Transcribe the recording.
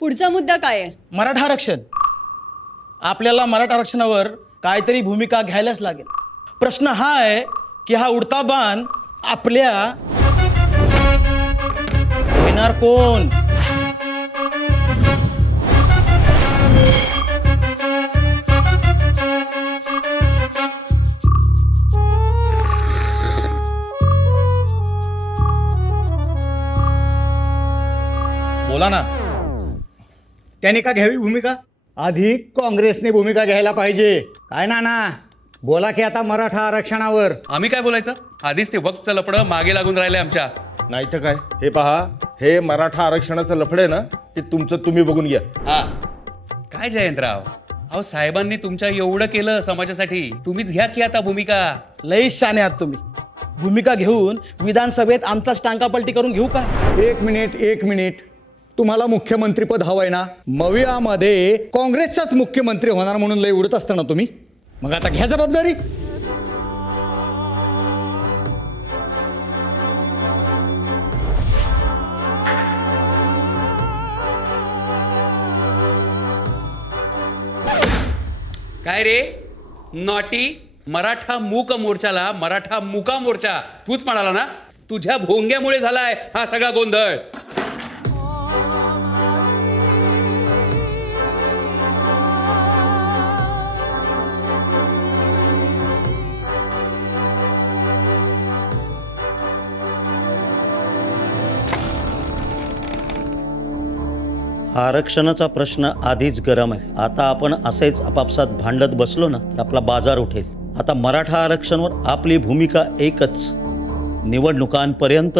पुढचा मुद्दा काय आहे? मराठा आरक्षण. आपल्याला मराठा आरक्षणावर काहीतरी भूमिका घ्यायलाच लागेल. प्रश्न हा आहे की हा उडता बाण आपल्या घेणार कोण? बोला ना. त्याने का घ्यावी भूमिका? आधी काँग्रेसने भूमिका घ्यायला पाहिजे. काय ना बोला की आता मराठा आरक्षणावर. आम्ही काय बोलायचं? आधीच ते वक्तचं लपडं मागे लागून राहिले आमच्या. नाही तर काय, हे पहा, हे मराठा आरक्षणाचं लफडे ना, ते तुमचं तुम्ही बघून घ्या. हा काय जयंतराव, अहो साहेबांनी तुमच्या एवढं केलं समाजासाठी, तुम्हीच घ्या की आता भूमिका. लई शाने आहात तुम्ही. भूमिका घेऊन विधानसभेत आमचाच टांकापलटी करून घेऊ का? एक मिनिट. तुम्हाला मुख्यमंत्रीपद हवंय ना? मवियामध्ये काँग्रेसचाच मुख्यमंत्री होणार म्हणून लय उडत असता ना तुम्ही. मग आता घ्या जबाबदारी. काय रे नॉटी? मराठा मूक मोर्चाला मराठा मुका मोर्चा तूच म्हणाला ना? तुझ्या भोंग्यामुळे झालाय हा सगळा गोंधळ. आरक्षणाचा प्रश्न आधीच गरम आहे. आता आपण असेच आपापसात भांडत बसलो ना तर आपला बाजार उठेल. आता मराठा आरक्षणावर आपली भूमिका एकच, निवडणुकांपर्यंत